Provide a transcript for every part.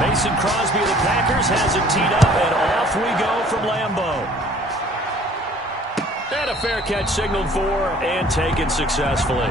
Mason Crosby of the Packers has it teed up, and off we go from Lambeau. And a fair catch signaled for and taken successfully.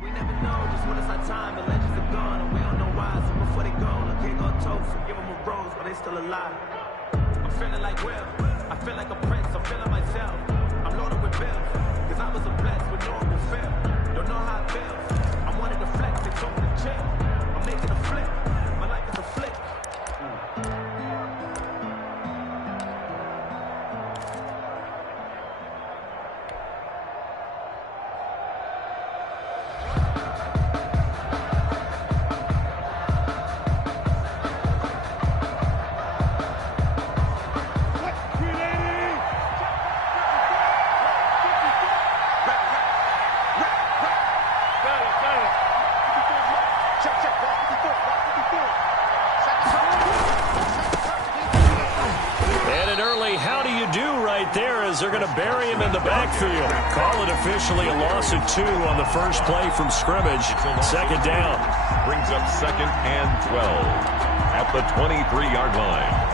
We never know just when it's our time. The legends are gone and we don't know why. So before they go, look, here go toast. So give them a rose, but they still alive. I'm feeling like Will. I feel like a prince. I'm feeling myself. I'm loaded with bills. Cause I was a blessed with no one will fail. Don't know how it feels. I wanted to flex. They told me to chill. I'm making a flip. My life is a flick. They're going to bury him in the backfield. Call it officially a loss of 2 on the first play from scrimmage. Second down. Brings up 2nd and 12 at the 23-yard line.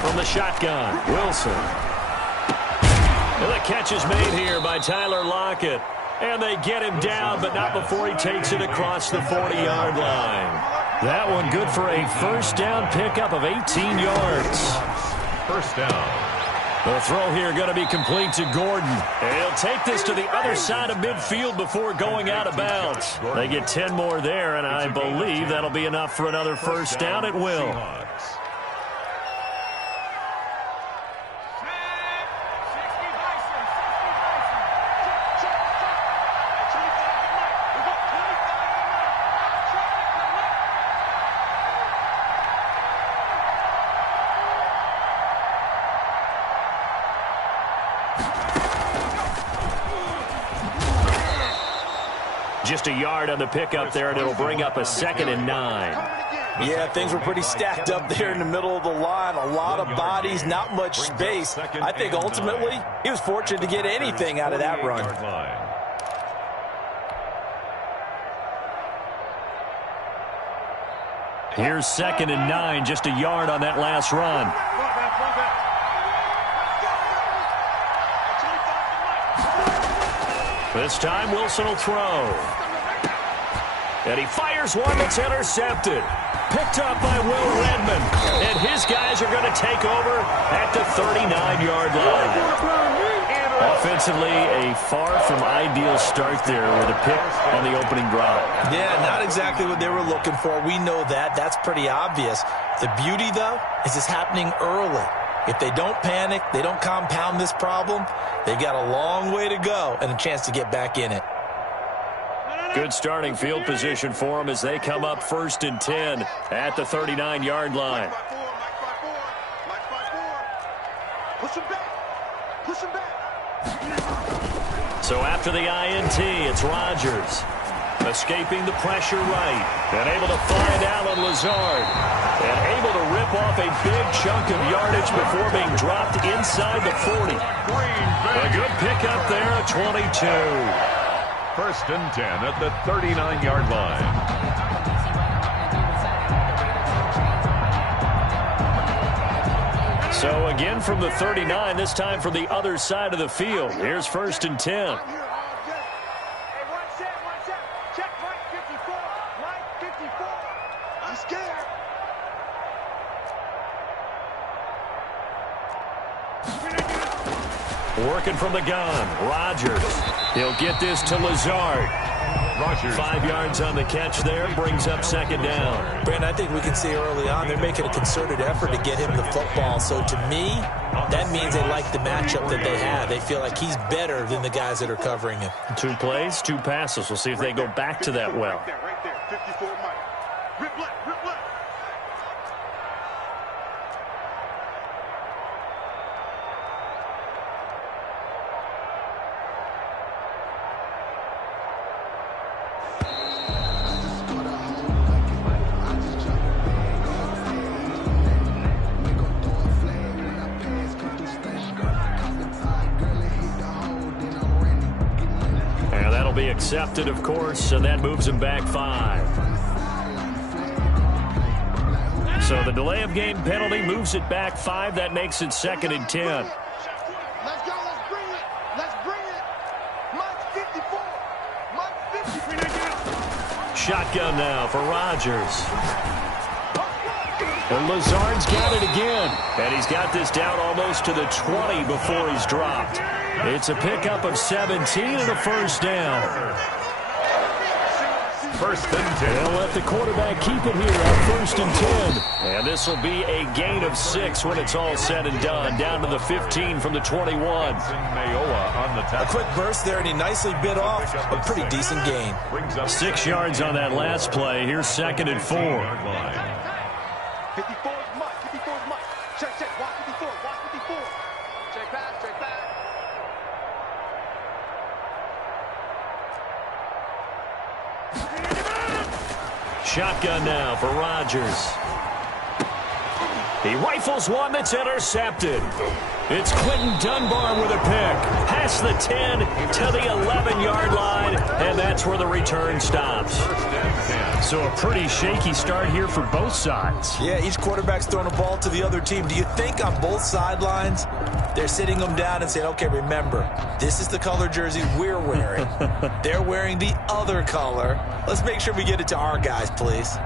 From the shotgun, Wilson. And the catch is made here by Tyler Lockett. And they get him down, but not before he takes it across the 40-yard line. That one good for a first down pickup of 18 yards. First down. The throw here going to be complete to Gordon. And he'll take this to the other side of midfield before going out of bounds. They get 10 more there, and I believe that'll be enough for another first down at will. Just a yard on the pickup there, and it'll bring up a 2nd and 9. Yeah, things were pretty stacked up there in the middle of the line. A lot of bodies, not much space. I think ultimately he was fortunate to get anything out of that run. Here's 2nd and 9, just a yard on that last run. This time Wilson will throw. And he fires one that's intercepted. Picked up by Will Redmond. And his guys are going to take over at the 39-yard line. Offensively, a far from ideal start there with a pick on the opening drive. Yeah, not exactly what they were looking for. We know that. That's pretty obvious. The beauty, though, is it's happening early. If they don't panic, they don't compound this problem, they've got a long way to go and a chance to get back in it. Good starting field position for them as they come up 1st and 10 at the 39-yard line. So after the INT, it's Rodgers. Escaping the pressure right. And able to find Alan Lazard. And able to rip off a big chunk of yardage before being dropped inside the 40. A good pickup there at 22. 1st and 10 at the 39-yard line. So again from the 39, this time from the other side of the field. Here's 1st and 10. Working from the gun, Rodgers. He'll get this to Lazard. 5 yards on the catch there, brings up 2nd down. Brandon, I think we can see early on they're making a concerted effort to get him the football. So to me, that means they like the matchup that they have. They feel like he's better than the guys that are covering him. 2 plays, 2 passes. We'll see if they go back to that well. Right there, 54 Mike. Rip left. Be accepted, of course, and that moves him back 5. So the delay of game penalty moves it back 5. That makes it 2nd and 10. Let's go. Let's bring it. Let's bring it. Mike 54. Mike 50. Shotgun now for Rodgers. And Lazard's got it again. And he's got this down almost to the 20 before he's dropped. It's a pickup of 17 and a 1st down. 1st and 10. They'll let the quarterback keep it here on 1st and 10. And this will be a gain of 6 when it's all said and done. Down to the 15 from the 21. A quick burst there, and he nicely bit off a pretty decent gain. 6 yards on that last play. Here's 2nd and 4. 54 is Mike. 54 is Mike. Check. Watch 54. Watch 54. Check back. Shotgun now for Rodgers. He rifles one that's intercepted. It's Quentin Dunbar with a pick. Past the 10 to the 11-yard line, and that's where the return stops. So a pretty shaky start here for both sides. Yeah, each quarterback's throwing a ball to the other team. Do you think on both sidelines they're sitting them down and saying, okay, remember, this is the color jersey we're wearing. They're wearing the other color. Let's make sure we get it to our guys, please.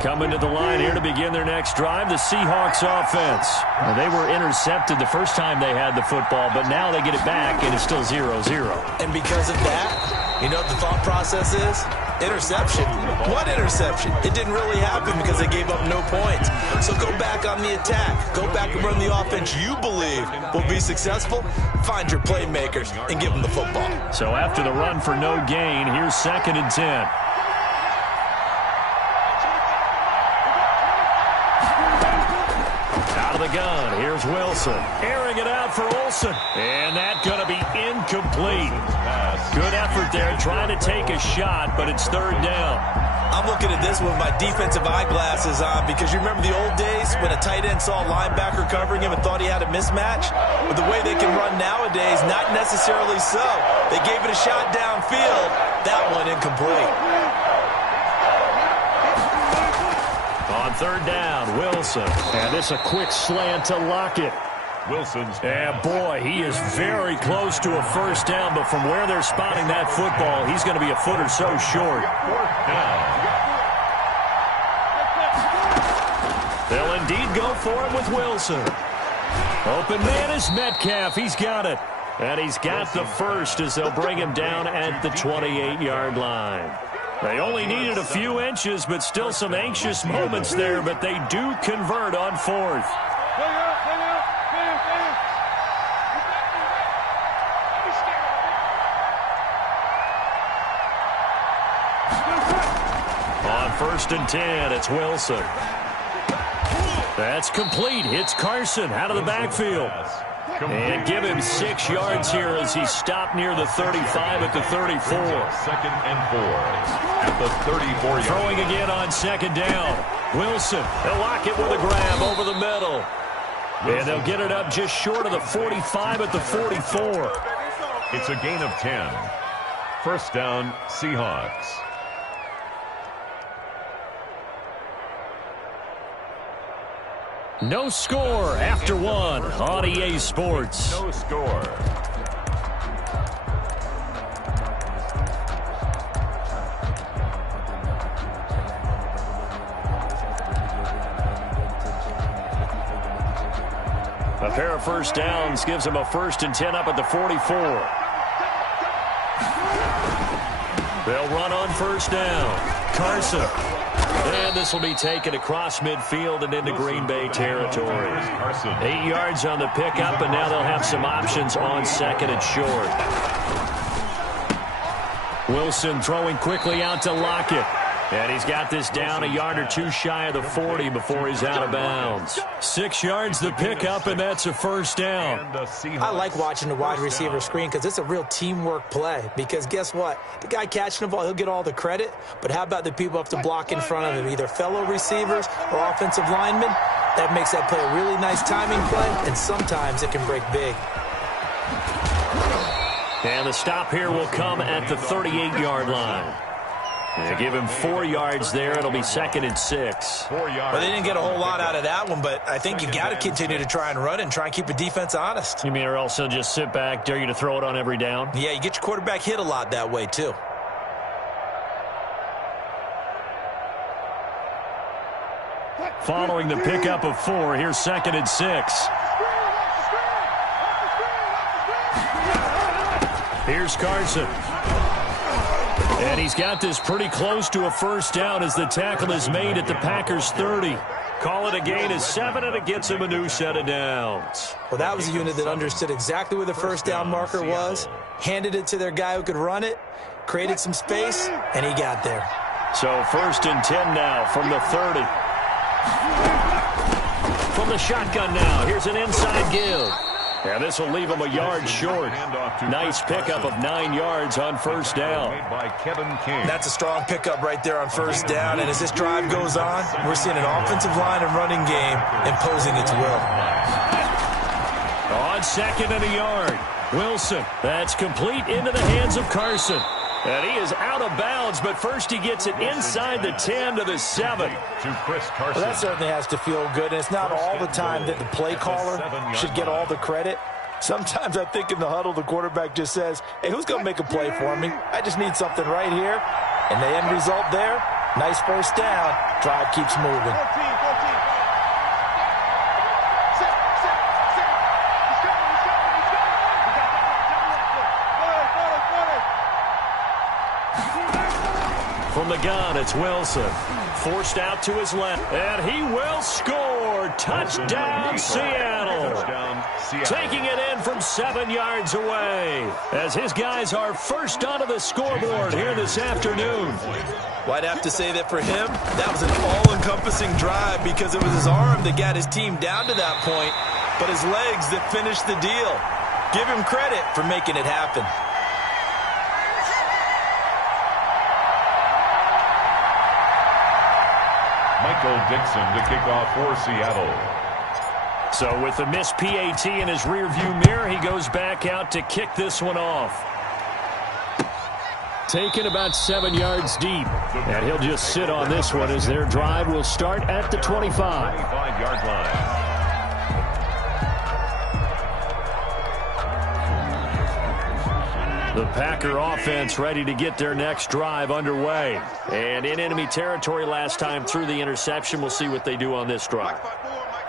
Coming to the line here to begin their next drive, the Seahawks offense. Well, they were intercepted the first time they had the football, but now they get it back, and it's still 0-0. And because of that, you know what the thought process is? Interception. What interception? It didn't really happen because they gave up no points. So go back on the attack. Go back and run the offense you believe will be successful. Find your playmakers and give them the football. So after the run for no gain, here's 2nd and 10. The gun. Here's Wilson. Airing it out for Olsen. And that's going to be incomplete. Good effort there trying to take a shot, but it's 3rd down. I'm looking at this with my defensive eyeglasses on because you remember the old days when a tight end saw a linebacker covering him and thought he had a mismatch? With the way they can run nowadays, not necessarily so. They gave it a shot downfield. That one incomplete. On 3rd down, Wilson. And this a quick slant to Lockett. Wilson's. And boy, he is very close to a 1st down, but from where they're spotting that football, he's going to be a foot or so short. 4th down. They'll indeed go for it with Wilson. Open man is Metcalf. He's got it. And he's got the first as they'll bring him down at the 28-yard line. They only needed a few inches, but still some anxious moments there, but they do convert on 4th. On 1st and 10, it's Wilson. That's complete. Hits Carson out of the backfield. And give him 6 yards here as he stopped near the 35 at the 34. 2nd and 4 at the 34-yard. Throwing again on 2nd down. Wilson, they'll lock it with a grab over the middle. And they'll get it up just short of the 45 at the 44. It's a gain of 10. 1st down, Seahawks. No score after 1 on EA Sports. No score. A pair of 1st downs gives them a 1st and 10 up at the 44. They'll run on 1st down. Carson. And this will be taken across midfield and into Green Bay territory. 8 yards on the pickup, and now they'll have some options on 2nd and short. Wilson throwing quickly out to Lockett. And he's got this down a yard or 2 shy of the 40 before he's out of bounds. 6 yards the pickup, and that's a 1st down. I like watching the wide receiver screen because it's a real teamwork play. Because guess what? The guy catching the ball, he'll get all the credit. But how about the people up to block in front of him, either fellow receivers or offensive linemen? That makes that play a really nice timing play, and sometimes it can break big. And the stop here will come at the 38-yard line. They give him 4 yards there. It'll be 2nd and 6. 4 yards. Well, they didn't get a whole lot out of that one, but I think you got to continue to try and run and try and keep the defense honest. You mean or else they'll just sit back, dare you to throw it on every down? Yeah, you get your quarterback hit a lot that way, too. Following the pickup of 4, here's 2nd and 6. Here's Carson. And he's got this pretty close to a 1st down as the tackle is made at the Packers' 30. Call it a gain of 7, and it gets him a new set of downs. Well, that was a unit that understood exactly where the 1st down marker was, handed it to their guy who could run it, created some space, and he got there. So 1st and 10 now from the 30. From the shotgun now, here's an inside give. And this will leave him a yard short. Nice pickup of 9 yards on 1st down. That's a strong pickup right there on 1st down. And as this drive goes on, we're seeing an offensive line and running game imposing its will. On 2nd and a yard, Wilson. That's complete into the hands of Carson. And he is out of bounds, but first he gets it inside the 10 to the 7. To Chris Carson. Well, that certainly has to feel good, and it's not all the time that the play caller should get all the credit. Sometimes I think in the huddle, the quarterback just says, hey, who's going to make a play for me? I just need something right here. And the end result there, nice 1st down, Drive keeps moving. 14. From the gun, it's Wilson. Forced out to his left. And he will score. Touchdown, Seattle. Taking it in from 7 yards away. As his guys are first onto the scoreboard here this afternoon. Well, I'd have to say that for him, that was an all-encompassing drive because it was his arm that got his team down to that point, but his legs that finished the deal. Give him credit for making it happen. Michael Dixon to kick off for Seattle. So with the missed PAT in his rearview mirror, he goes back out to kick this one off. Taken about 7 yards deep. And he'll just sit on this one as their drive will start at the 25. 25-yard line. The Packer offense ready to get their next drive underway. And in enemy territory last time through the interception. We'll see what they do on this drive.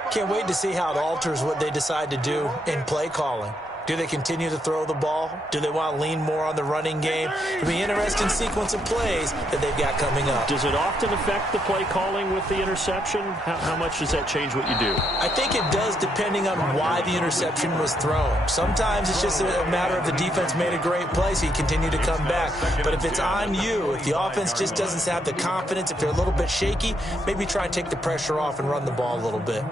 Can't wait to see how it alters what they decide to do in play calling. Do they continue to throw the ball? Do they want to lean more on the running game? It'll be an interesting sequence of plays that they've got coming up. Does it often affect the play calling with the interception? How much does that change what you do? I think it does depending on why the interception was thrown. Sometimes it's just a matter of the defense made a great play, so you continue to come back. But if it's on you, if the offense just doesn't have the confidence, if they're a little bit shaky, maybe try and take the pressure off and run the ball a little bit.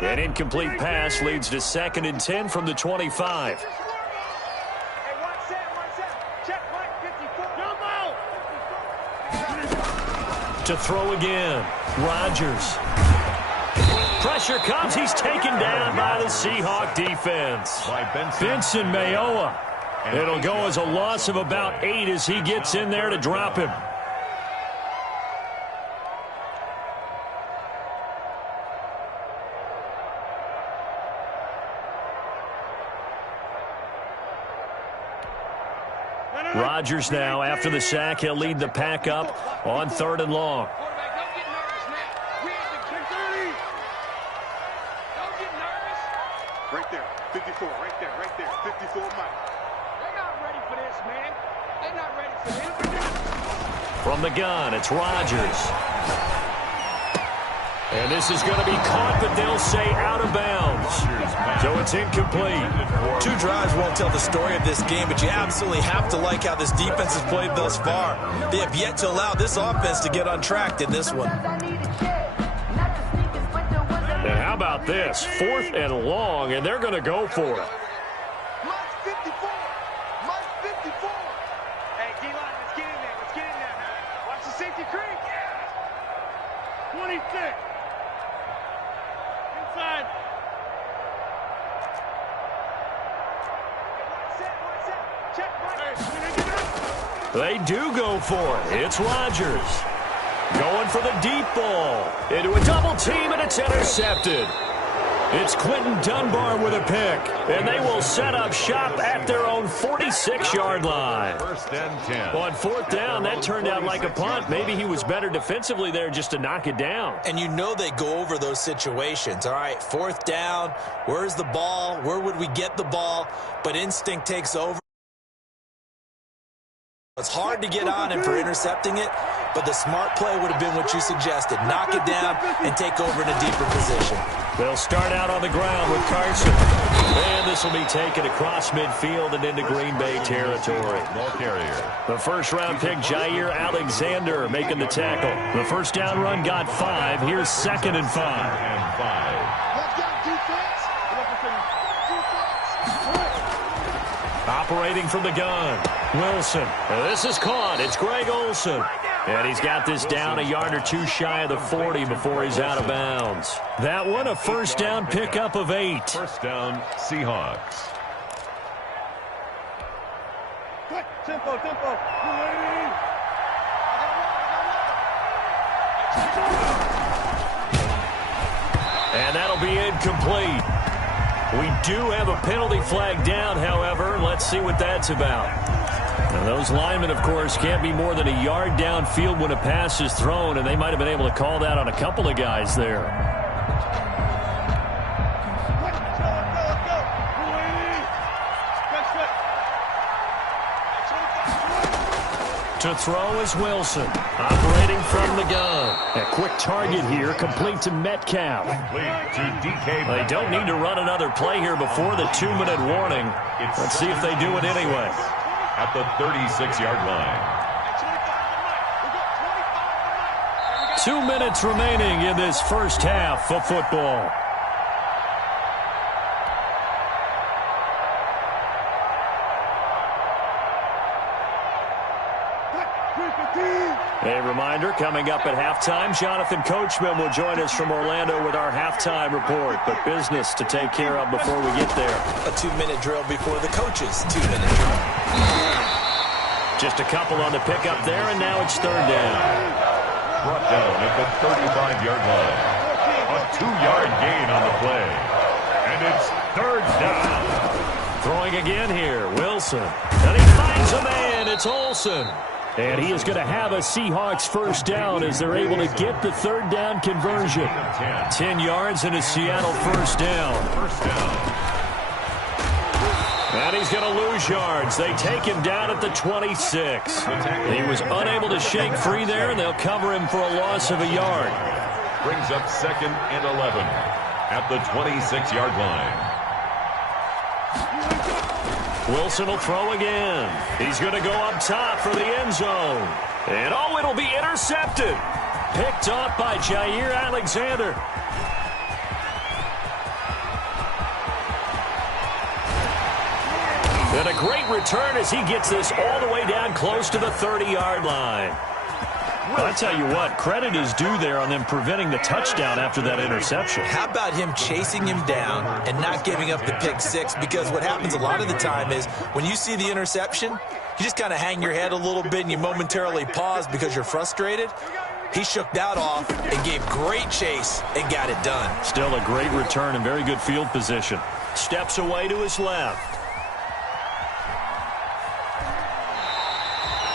An incomplete pass leads to 2nd and 10 from the 25. To throw again, Rodgers. Pressure comes. He's taken down by the Seahawk defense. Benson Mayowa. It'll go as a loss of about 8 as he gets in there to drop him. Rodgers now, after the sack, he'll lead the pack up on 3rd and long. Right there, 54, right there, 54 Mike. They're not ready for this, man. They're not ready for this. From the gun, it's Rodgers. And this is going to be caught, but they'll say out of bounds. So it's incomplete. 2 drives won't tell the story of this game, but you absolutely have to like how this defense has played thus far. They have yet to allow this offense to get untracked in this one. And how about this? 4th and long, and they're going to go for it. Mike 54. Mike 54. Hey, D-line, let's get in there. Let's get in there now. Watch the safety creep. 26. Inside. Check, Mike. They do go for it. It's Rodgers. Going for the deep ball. Into a double team, and it's intercepted. It's Quentin Dunbar with a pick. And they will set up shop at their own 46-yard line. 1st and 10. On 4th down, that turned out like a punt. Maybe he was better defensively there just to knock it down. And you know they go over those situations. All right, 4th down. Where's the ball? Where would we get the ball? But instinct takes over. It's hard to get on him for intercepting it, but the smart play would have been what you suggested. Knock it down and take over in a deeper position. They'll start out on the ground with Carson. And this will be taken across midfield and into Green Bay territory. Ball carrier. The first-round pick, Jair Alexander, making the tackle. The first down run got 5. Here's 2nd and 5. And 5. Let's go, defense. Operating from the gun, Wilson. This is caught. It's Greg Olsen. And he's got this down a yard or 2 shy of the 40 before he's out of bounds. That one, a first down pickup of 8. First down, Seahawks. Tempo. And that'll be incomplete. We do have a penalty flag down, however. Let's see what that's about. Now, those linemen, of course, can't be more than a yard downfield when a pass is thrown, and they might have been able to call that on a couple of guys there. To throw is Wilson, operating from the gun. A quick target here, complete to Metcalf. They don't need to run another play here before the 2-minute warning. Let's see if they do it anyway. At the 36-yard line. 2 minutes remaining in this first half of football. A reminder, coming up at halftime, Jonathan Coachman will join us from Orlando with our halftime report. But business to take care of before we get there. A 2-minute drill before the coach's 2-minute drill. Just a couple on the pickup there, and now it's third down. Brought down at the 35-yard line. A 2-yard gain on the play. And it's third down. Throwing again here, Wilson. And he finds a man. It's Olsen. And he is going to have a Seahawks first down as they're able to get the third down conversion. 10 yards and a Seattle first down. And he's going to lose yards. They take him down at the 26. He was unable to shake free there, and they'll cover him for a loss of a yard. Brings up 2nd and 11 at the 26-yard line. Wilson will throw again. He's going to go up top for the end zone. And oh, it'll be intercepted. Picked off by Jair Alexander. And a great return as he gets this all the way down close to the 30-yard line. I tell you what, credit is due there on them preventing the touchdown after that interception. How about him chasing him down and not giving up the pick six? Because what happens a lot of the time is when you see the interception, you just kind of hang your head a little bit and you momentarily pause because you're frustrated. He shook that off and gave great chase and got it done. Still a great return and very good field position. Steps away to his left.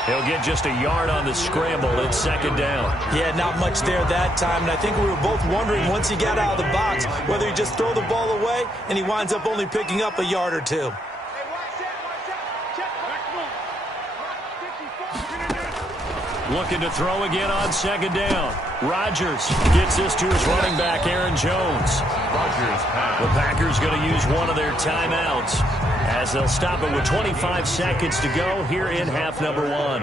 He'll get just a yard on the scramble. It's second down. Yeah, not much there that time. And I think we were both wondering once he got out of the box whether he just throw the ball away and he winds up only picking up a yard or two. Looking to throw again on second down. Rodgers gets this to his running back, Aaron Jones. The Packers going to use one of their timeouts as they'll stop it with 25 seconds to go here in half number one.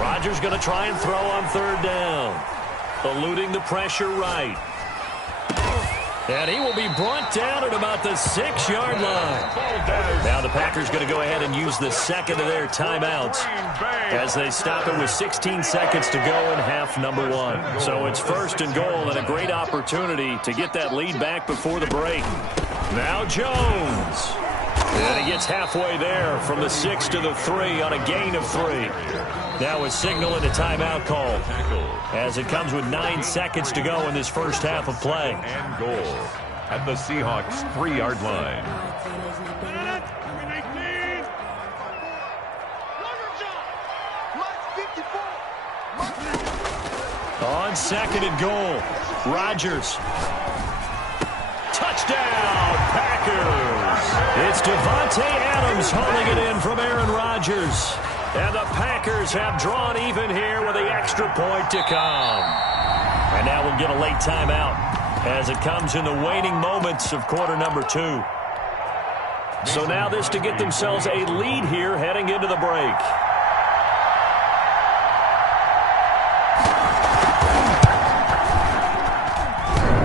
Rodgers going to try and throw on third down. Eluding the pressure right. And he will be brought down at about the 6-yard line. Now the Packers going to go ahead and use the second of their timeouts as they stop it with 16 seconds to go in half number one. So it's first and goal and a great opportunity to get that lead back before the break. Now Jones. And he gets halfway there from the 6 to the 3 on a gain of 3. Now a signal and a timeout call as it comes with 9 seconds to go in this first half of play. And goal at the Seahawks 3-yard line. On second and goal, Rodgers. Touchdown, Packers. It's Devontae Adams hauling it in from Aaron Rodgers. And the Packers have drawn even here with the extra point to come. And now we'll get a late timeout as it comes in the waning moments of quarter number 2. So now this to get themselves a lead here heading into the break.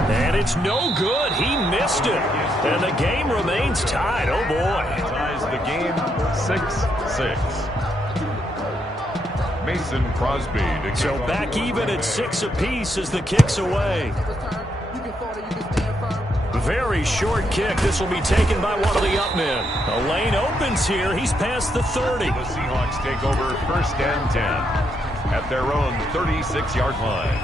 And it's no good. He missed it. And the game remains tied. Oh, boy. Ties the game 6-6. Mason Crosby. So back even at 6 apiece as the kick's away. Very short kick. This will be taken by one of the up men. A lane opens here. He's past the 30. The Seahawks take over first and 10 at their own 36-yard line.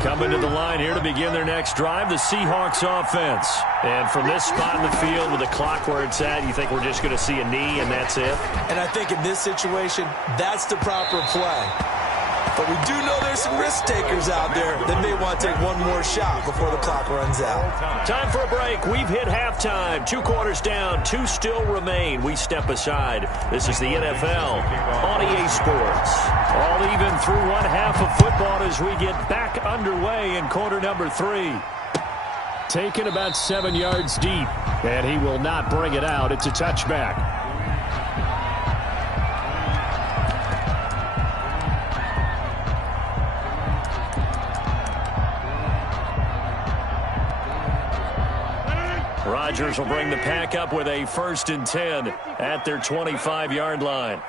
Coming to the line here to begin their next drive, the Seahawks offense. And from this spot in the field with the clock where it's at, you think we're just going to see a knee and that's it? And I think in this situation, that's the proper play. But we do know there's some risk takers out there that may want to take one more shot before the clock runs out. Time for a break. We've hit halftime. 2 quarters down. 2 still remain. We step aside. This is the NFL on EA Sports. All even through one half of football as we get back underway in quarter number 3. Taken about 7 yards deep, and he will not bring it out. It's a touchback. Rodgers will bring the pack up with a 1st and 10 at their 25-yard line.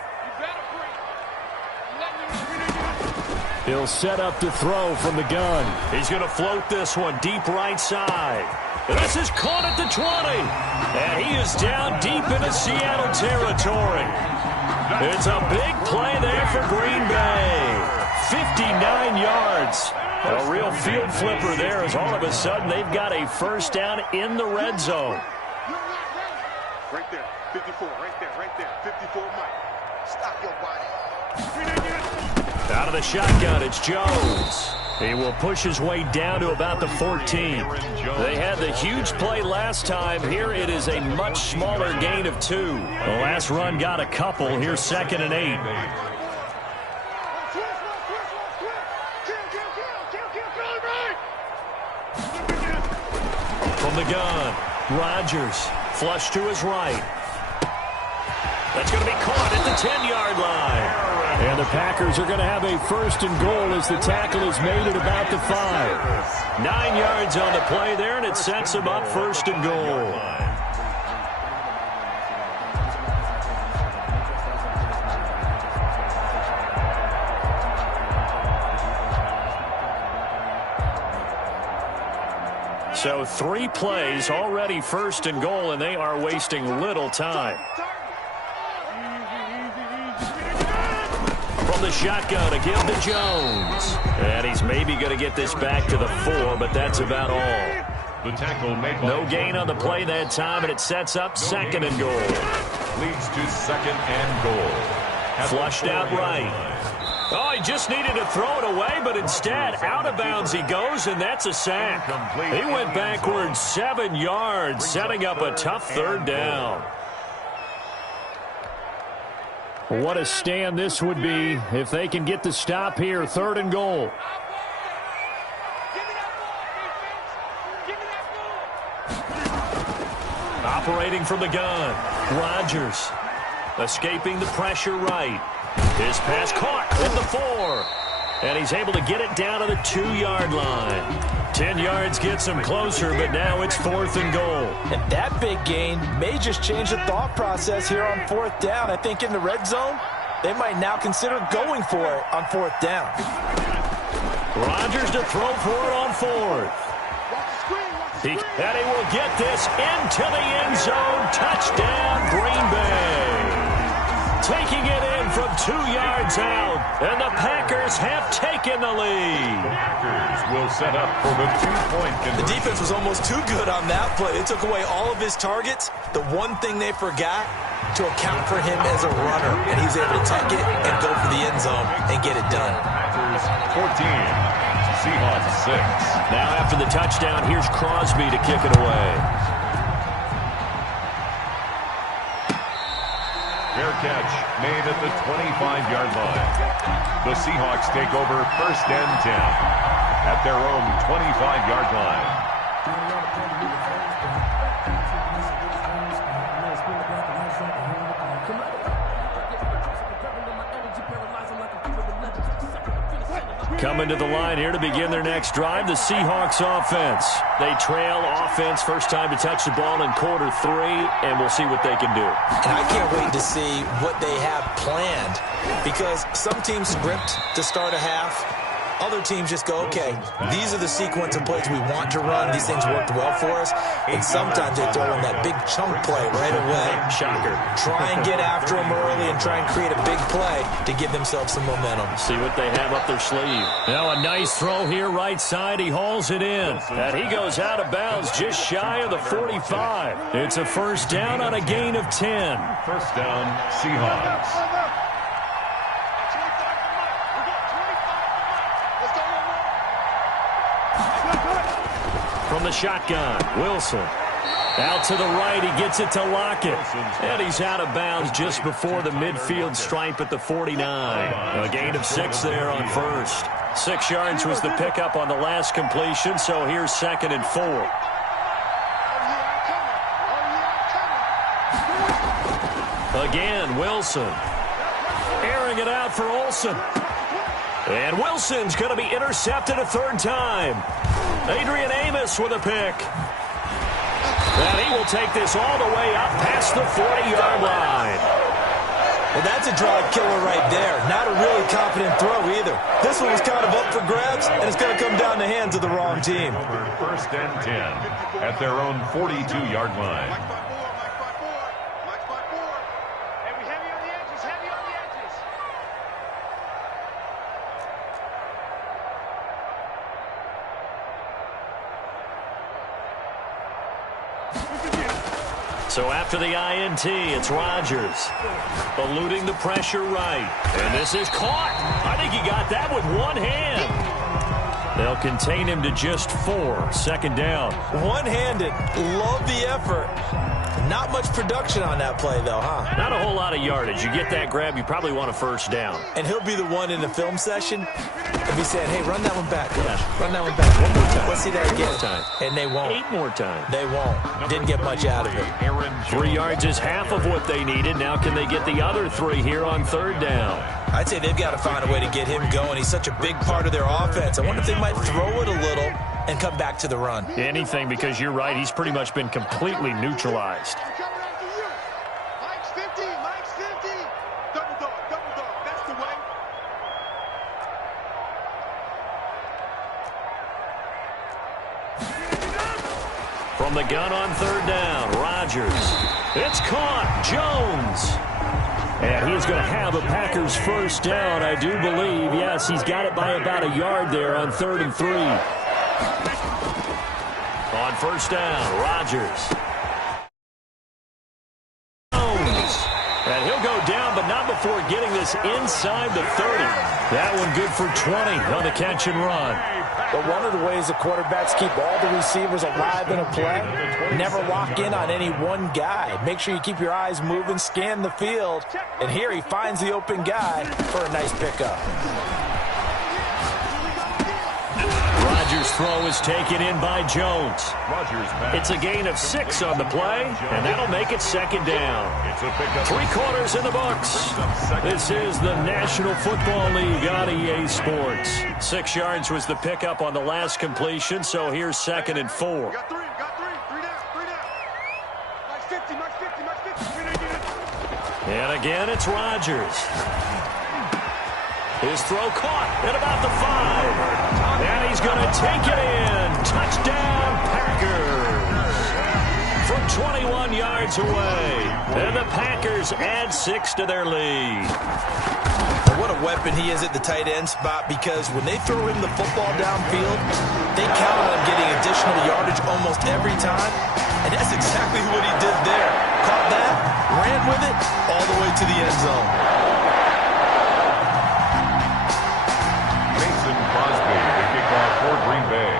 He'll set up to throw from the gun. He's going to float this one deep right side. This is caught at the 20. And he is down deep into Seattle territory. It's a big play there for Green Bay. 59 yards. A real field flipper there as all of a sudden they've got a 1st down in the red zone. Right there, 54, right there, 54, Mike. Stop your body. Out of the shotgun, it's Jones. He will push his way down to about the 14. They had the huge play last time. Here it is a much smaller gain of 2. The last run got a couple. Here's 2nd and 8. From the gun, Rodgers, flush to his right. That's going to be caught at the 10-yard line. And the Packers are going to have a 1st and goal as the tackle is made at about the 5. 9 yards on the play there, and it sets them up 1st and goal. So 3 plays, already 1st and goal, and they are wasting little time. From the shotgun, a give to Jones. And he's maybe going to get this back to the 4, but that's about all. The tackle made by no gain on the play that time, and it sets up 2nd and goal. Leads to 2nd and goal. Flushed out right. Oh, he just needed to throw it away, but instead, out of bounds he goes, and that's a sack. He went backwards 7 yards, setting up a tough 3rd down. What a stand this would be if they can get the stop here, 3rd and goal. Operating from the gun, Rodgers escaping the pressure right. His pass caught at the 4. And he's able to get it down to the 2-yard line. 10 yards gets him closer, but now it's 4th and goal. And that big gain may just change the thought process here on 4th down. I think in the red zone, they might now consider going for it on 4th down. Rodgers to throw for it on 4th. And he will get this into the end zone. Touchdown, Green Bay. Taking it in from 2 yards out, and the Packers have taken the lead. Packers will set up for the 2-point conversion. The defense was almost too good on that play. They took away all of his targets. The one thing they forgot, to account for him as a runner, and he's able to take it and go for the end zone and get it done. Packers 14, Seahawks 6. Now after the touchdown, here's Crosby to kick it away. Fair catch made at the 25-yard line. The Seahawks take over 1st and 10 at their own 25-yard line. Coming to the line here to begin their next drive, the Seahawks offense. They trail offense, first time to touch the ball in quarter 3, and we'll see what they can do. And I can't wait to see what they have planned, because some teams script to start a half, Other teams just go, okay, these are the sequence of plays we want to run. These things worked well for us. And sometimes they throw in that big chunk play right away. Shocker. Try and get after them early and try and create a big play to give themselves some momentum. See what they have up their sleeve. Now a nice throw here right side. He hauls it in. And he goes out of bounds just shy of the 45. It's a first down on a gain of 10. First down, Seahawks. From the shotgun, Wilson. Out to the right, he gets it to Lockett. And he's out of bounds just before the midfield stripe at the 49. A gain of 6 there on first. 6 yards was the pickup on the last completion, so here's 2nd and 4. Again, Wilson. Airing it out for Olsen. And Wilson's going to be intercepted a 3rd time. Adrian Amos with a pick. And he will take this all the way up past the 40-yard line. Well, that's a drive killer right there. Not a really confident throw either. This one was kind of up for grabs, and it's going to come down the hands of the wrong team. First and 10 at their own 42-yard line. So after the INT, it's Rodgers. Eluding the pressure right. And this is caught. I think he got that with one hand. They'll contain him to just 4. 2nd down. One-handed. Love the effort. Not much production on that play, though, huh? Not a whole lot of yardage. You get that grab, you probably want a first down. And he'll be the one in the film session and be saying, hey, run that one back, Coach. Run that one back. One more time. Let's see that again. 1 more time. And they won't. 8 more times. They won't. Didn't get much out of it. 3 yards is half of what they needed. Now can they get the other 3 here on 3rd down? I'd say they've got to find a way to get him going. He's such a big part of their offense. I wonder if they might throw it a little and come back to the run. Anything, because you're right. He's pretty much been completely neutralized. From the gun on 3rd down, Rodgers. It's caught. Jones. And he's going to have a Packers first down, I do believe. Yes, he's got it by about a yard there on 3rd and 3. On first down, Rodgers. Jones. And he'll go down, but not before getting this inside the 30. That one good for 20 on the catch and run. But one of the ways the quarterbacks keep all the receivers alive in a play, never lock in on any one guy. Make sure you keep your eyes moving, scan the field, and here he finds the open guy for a nice pickup. Rodgers' throw is taken in by Jones. It's a gain of 6 on the play, and that'll make it 2nd down. 3 quarters in the books. This is the National Football League on EA Sports. 6 yards was the pickup on the last completion, so here's 2nd and 4. Got three down. Max 50. And again, it's Rodgers. His throw caught at about the 5. And he's going to take it in. Touchdown, Packers. From 21 yards away. And the Packers add 6 to their lead. What a weapon he is at the tight end spot, because when they throw him the football downfield, they count on getting additional yardage almost every time. And that's exactly what he did there. Caught that, ran with it, all the way to the end zone. For Green Bay.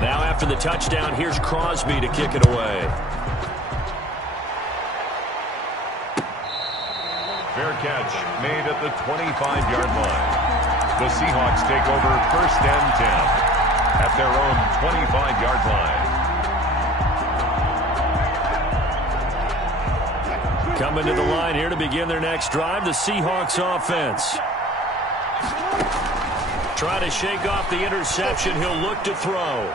Now after the touchdown, here's Crosby to kick it away. Fair catch made at the 25-yard line. The Seahawks take over first and 10 at their own 25-yard line. Coming to the line here to begin their next drive, the Seahawks offense. Trying to shake off the interception, he'll look to throw.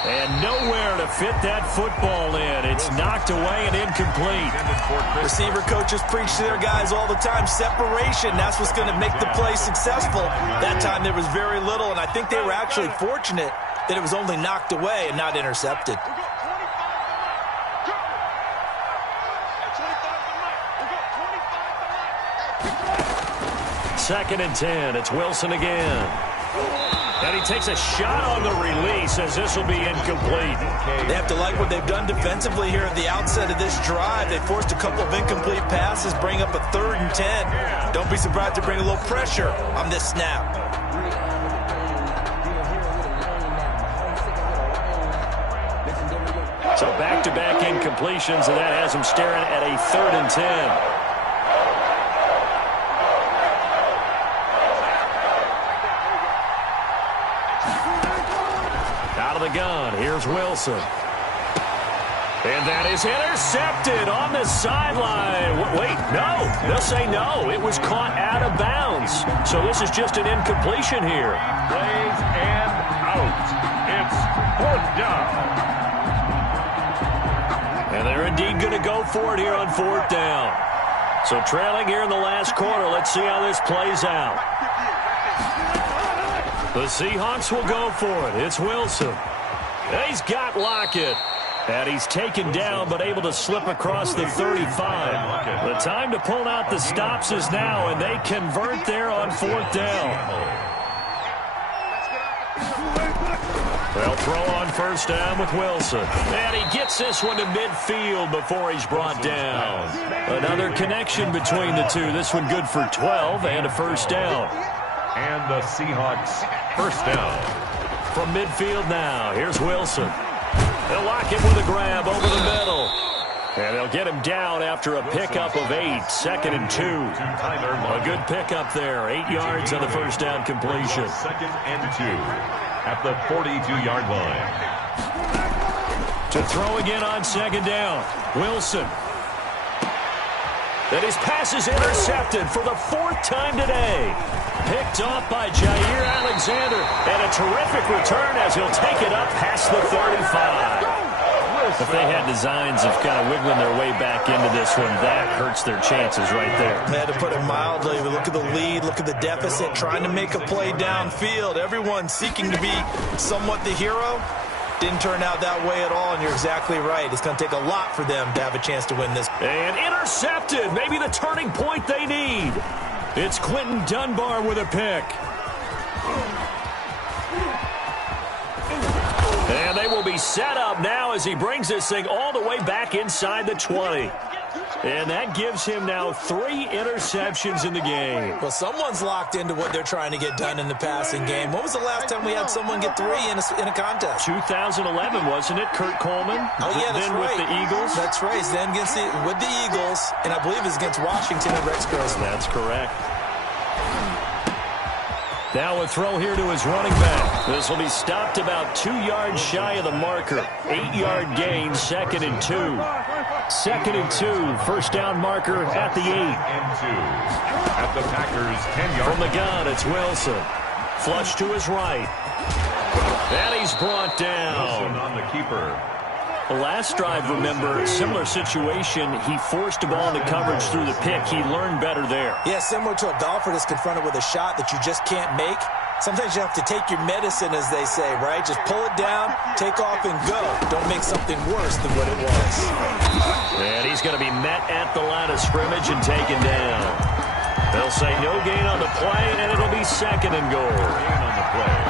And nowhere to fit that football in. It's knocked away and incomplete. Receiver coaches preach to their guys all the time. Separation, that's what's going to make the play successful. That time there was very little, and I think they were actually fortunate that it was only knocked away and not intercepted. Second and 10. It's Wilson again. And he takes a shot on the release as this will be incomplete. They have to like what they've done defensively here at the outset of this drive. They forced a couple of incomplete passes, bring up a 3rd and 10. Don't be surprised to bring a little pressure on this snap. So back-to-back incompletions, and that has him staring at a 3rd and 10. The gun. Here's Wilson. And that is intercepted on the sideline. Wait, no. They'll say no. It was caught out of bounds. So this is just an incompletion here. Plays and out. It's 4th down. And they're indeed going to go for it here on 4th down. So trailing here in the last quarter. Let's see how this plays out. The Seahawks will go for it. It's Wilson. He's got Lockett. And he's taken down but able to slip across the 35. The time to pull out the stops is now, and they convert there on 4th down. They'll throw on 1st down with Wilson. And he gets this one to midfield before he's brought down. Another connection between the two. This one good for 12 and a 1st down. And the Seahawks 1st down. From midfield now, here's Wilson. They'll lock him with a grab over the middle. And they'll get him down after a pickup of 8. 2nd and 2. A good pickup there. 8 yards on the 1st down completion. 2nd and 2 at the 42-yard line. To throw again on 2nd down. Wilson. And his pass is intercepted for the 4th time today. Picked off by Jair Alexander. And a terrific return as he'll take it up past the 35. If they had designs of kind of wiggling their way back into this one, that hurts their chances right there. They had to put it mildly. Look at the lead. Look at the deficit. Trying to make a play downfield. Everyone seeking to be somewhat the hero. Didn't turn out that way at all, and you're exactly right. It's going to take a lot for them to have a chance to win this. And intercepted. Maybe the turning point they need. It's Quentin Dunbar with a pick. And they will be set up now as he brings this thing all the way back inside the 20. And that gives him now 3 interceptions in the game. Well, someone's locked into what they're trying to get done in the passing game. When was the last time we had someone get 3 in a contest? 2011, wasn't it? Kurt Coleman? Oh, yeah, that's then right. With the Eagles? That's right. Then with the Eagles, and I believe it's against Washington and Rex Grossman. That's correct. Now a throw here to his running back. This will be stopped about 2 yards shy of the marker. 8-yard gain, 2nd and 2. 2nd and 2, 1st down marker at the 8. 2 at the Packers' 10-yard. From the gun, it's Wilson. Flush to his right. And he's brought down. Wilson on the keeper. The last drive, remember, similar situation. He forced a ball into coverage through the pick. He learned better there. Yeah, similar to a golfer that's confronted with a shot that you just can't make. Sometimes you have to take your medicine, as they say, right? Just pull it down, take off, and go. Don't make something worse than what it was. And he's going to be met at the line of scrimmage and taken down. They'll say no gain on the play, and it'll be 2nd and goal.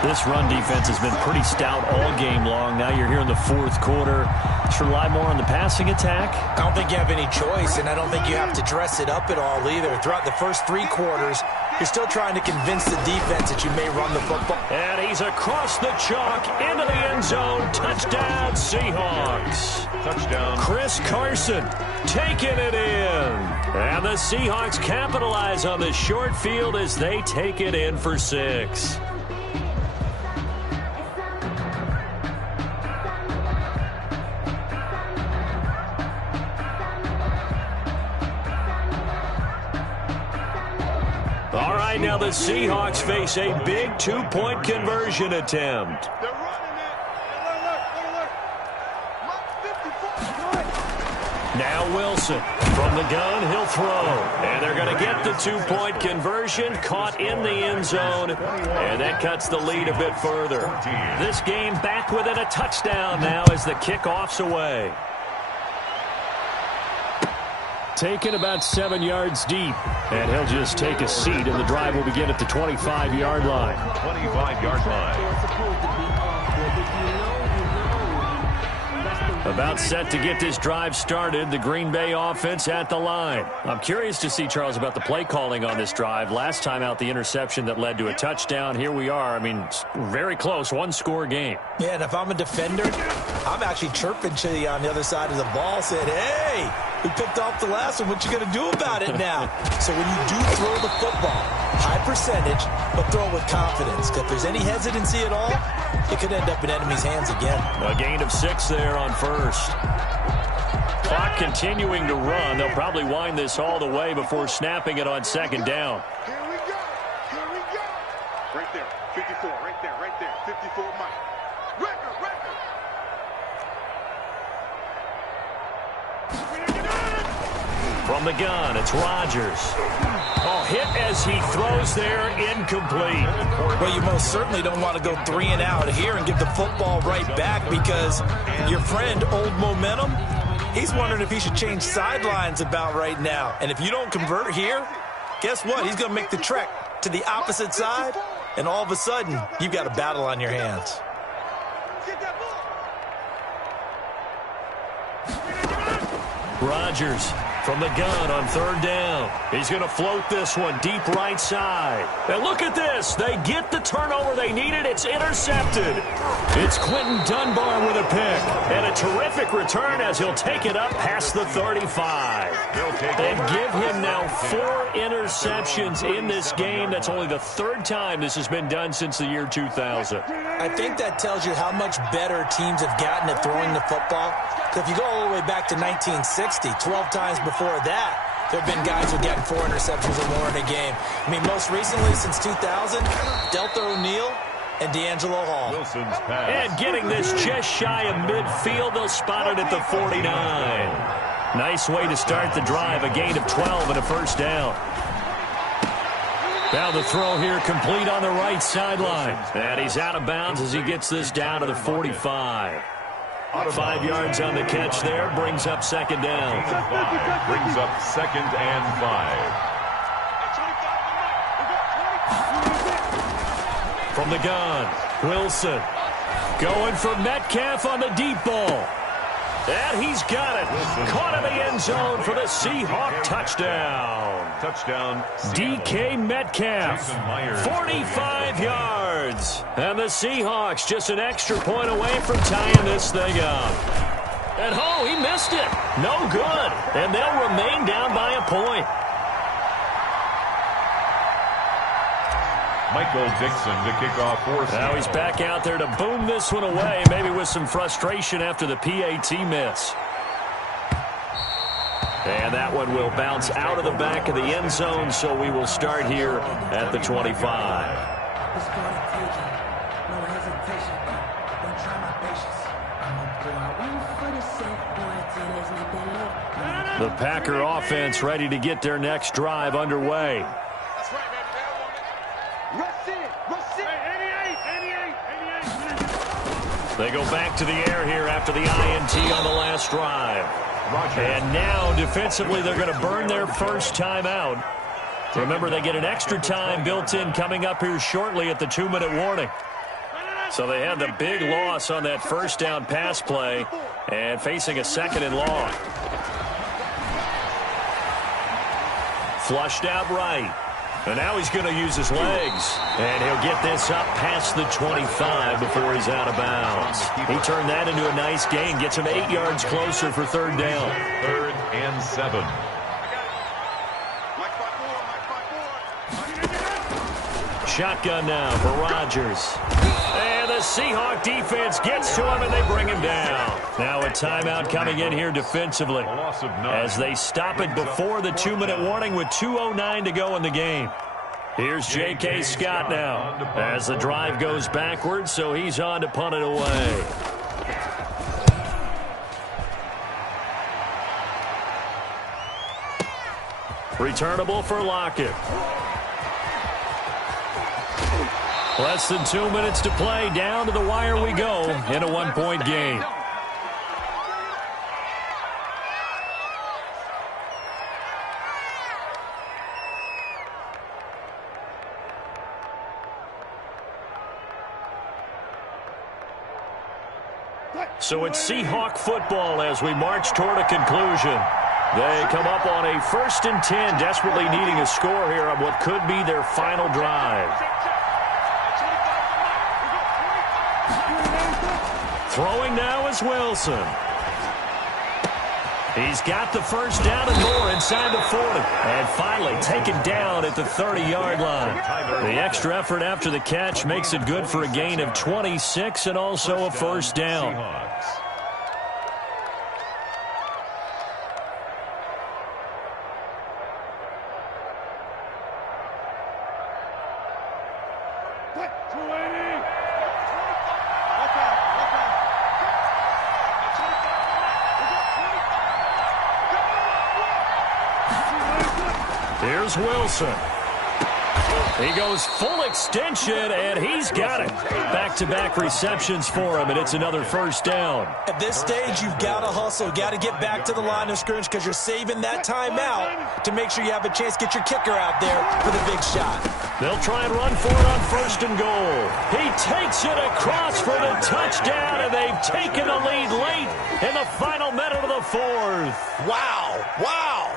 This run defense has been pretty stout all game long. Now you're here in the 4th quarter. Should rely more on the passing attack? I don't think you have any choice, and I don't think you have to dress it up at all either. Throughout the first 3 quarters, you're still trying to convince the defense that you may run the football. And he's across the chalk into the end zone. Touchdown, Seahawks. Touchdown. Chris Carson taking it in. And the Seahawks capitalize on the short field as they take it in for 6. All right, now the Seahawks face a big 2-point conversion attempt. They're running it. Look, Now Wilson from the gun, he'll throw. And they're going to get the two-point conversion, caught in the end zone, and that cuts the lead a bit further. This game back within a touchdown now as the kickoff's away. Taken about 7 yards deep, and he'll just take a seat, and the drive will begin at the 25-yard line. 25-yard line. About set to get this drive started, the Green Bay offense at the line. I'm curious to see, Charles, about the play calling on this drive. Last time out, the interception that led to a touchdown. Here we are. I mean, very close, one-score game. Yeah, and if I'm a defender, I'm actually chirping to you on the other side of the ball, saying, hey, we picked off the last one. What you going to do about it now? So when you do throw the football, high percentage, but throw it with confidence. If there's any hesitancy at all, it could end up in enemy's hands again. A gain of 6 there on first. Clock continuing to run. They'll probably wind this all the way before snapping it on second down. Here we go. Here we go. Right there. 54. Right there. Right there. 54, Mike. Record. From the gun, it's Rodgers. Oh, hit as he throws there, incomplete. Well, you most certainly don't want to go 3 and out here and give the football right back, because your friend, Old Momentum, he's wondering if he should change sidelines about right now. And if you don't convert here, guess what? He's going to make the trek to the opposite side, and all of a sudden, you've got a battle on your hands. Rodgers from the gun on third down. He's going to float this one deep right side. And look at this. They get the turnover they needed. It's intercepted. It's Quentin Dunbar with a pick. And a terrific return as he'll take it up past the 35. And give him now 4 interceptions in this game. That's only the 3rd time this has been done since the year 2000. I think that tells you how much better teams have gotten at throwing the football. If you go all the way back to 1960, 12 times before that, there have been guys who are getting 4 interceptions or more in a game. I mean, most recently, since 2000, Delta O'Neal and D'Angelo Hall. Wilson's pass. And getting this just shy of midfield, they'll spot it at the 49. Nice way to start the drive, a gain of 12 and a first down. Now the throw here complete on the right sideline. And he's out of bounds as he gets this down to the 45. 5 yards on the catch there, brings up second down. Brings up 2nd and 5. From the gun, Wilson going for Metcalf on the deep ball. And he's got it. Caught in the end zone for the Seahawk touchdown. Touchdown, DK Metcalf, 45 yards. And the Seahawks just an extra point away from tying this thing up. And oh, he missed it. No good. And they'll remain down by a point. Michael Dixon to kick off for Seattle. Now he's back out there to boom this one away, maybe with some frustration after the PAT miss. And that one will bounce out of the back of the end zone, so we will start here at the 25. The Packer offense ready to get their next drive underway. They go back to the air here after the INT on the last drive. And now, defensively, they're going to burn their first time out. Remember, they get an extra time built in coming up here shortly at the 2-minute warning. So they had the big loss on that first down pass play and facing a 2nd and long. Flushed out right. And now he's going to use his legs. And he'll get this up past the 25 before he's out of bounds. He turned that into a nice gain. Gets him 8 yards closer for 3rd down. 3rd and 7. Shotgun now for Rodgers. And the Seahawk defense gets to him, and they bring him down. Now a timeout coming in here defensively as they stop it before the 2-minute warning with 2:09 to go in the game. Here's J.K. Scott now as the drive goes backwards, so he's on to punt it away. Returnable for Lockett. Less than 2 minutes to play. Down to the wire we go in a 1-point game. So it's Seahawk football as we march toward a conclusion. They come up on a 1st and 10, desperately needing a score here on what could be their final drive. Throwing now is Wilson. He's got the first down and more inside the 40. And finally taken down at the 30-yard line. The extra effort after the catch makes it good for a gain of 26 and also a first down. Here's Wilson. He goes full extension, and he's got it. Back-to-back receptions for him, and it's another first down. At this stage, you've got to hustle. You've got to get back to the line of scrimmage because you're saving that timeout to make sure you have a chance to get your kicker out there for the big shot. They'll try and run for it on 1st and goal. He takes it across for the touchdown, and they've taken the lead late in the final minute of the 4th. Wow. Wow.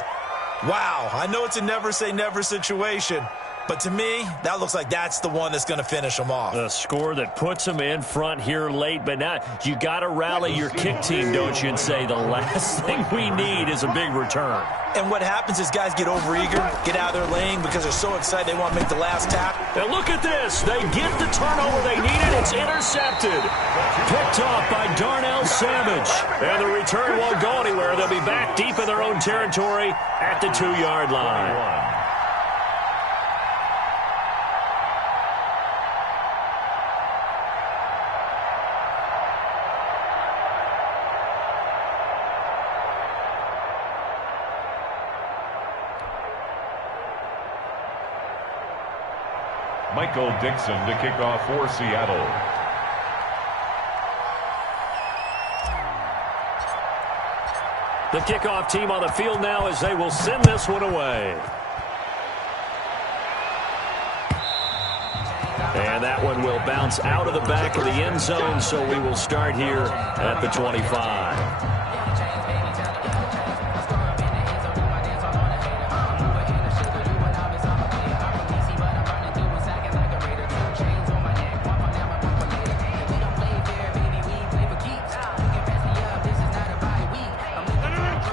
Wow. I know it's a never-say-never situation, but to me, that looks like that's the one that's going to finish them off. The score that puts them in front here late, but now you got to rally your kick team, don't you, and say the last thing we need is a big return. And what happens is guys get overeager, get out of their lane because they're so excited they want to make the last tap. And look at this. They get the turnover they needed. It's intercepted. Picked off by Darnell Savage. And the return won't go anywhere. They'll be back deep in their own territory at the 2-yard line. Michael Dixon to kick off for Seattle. The kickoff team on the field now as they will send this one away. And that one will bounce out of the back of the end zone, so we will start here at the 25.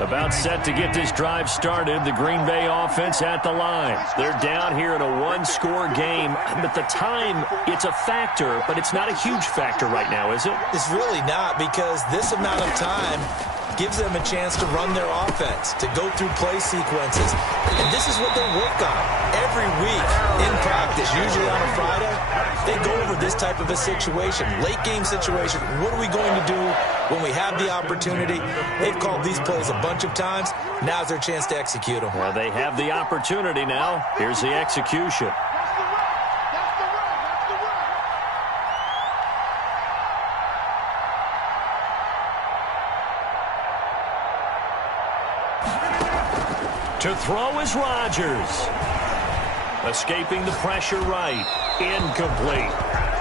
About set to get this drive started. The Green Bay offense at the line. They're down here in a one-score game. But the time, it's a factor, but it's not a huge factor right now, is it? It's really not, because this amount of time gives them a chance to run their offense, to go through play sequences. And this is what they work on every week in practice, usually on a Friday. They go over this type of a situation, late game situation. What are we going to do when we have the opportunity? They've called these plays a bunch of times. Now's their chance to execute them. Well, they have the opportunity now. Here's the execution. To throw is Rodgers. Escaping the pressure right. Incomplete.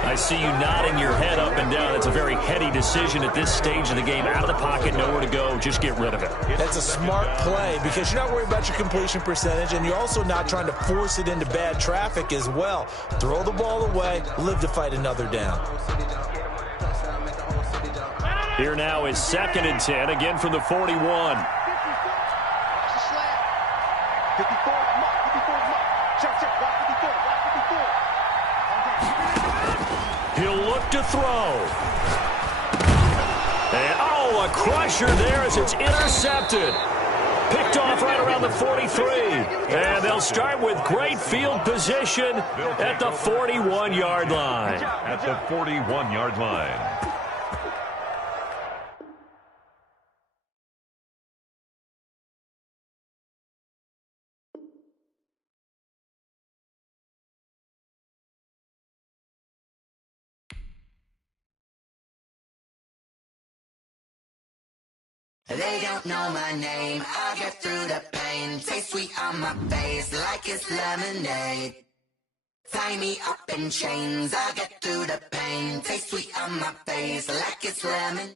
I see you nodding your head up and down. It's a very heady decision at this stage of the game. Out of the pocket, nowhere to go. Just get rid of it. That's a smart play because you're not worried about your completion percentage, and you're also not trying to force it into bad traffic as well. Throw the ball away, live to fight another down. Here now is 2nd and 10, again from the 41. 54, check, block 54, block 54. He'll look to throw. And, oh, a crusher there as it's intercepted. Picked off right around the 43. And they'll start with great field position at the 41-yard line. At the 41-yard line. They don't know my name, I'll get through the pain. Taste sweet on my face like it's lemonade. Tie me up in chains, I'll get through the pain. Taste sweet on my face like it's lemon.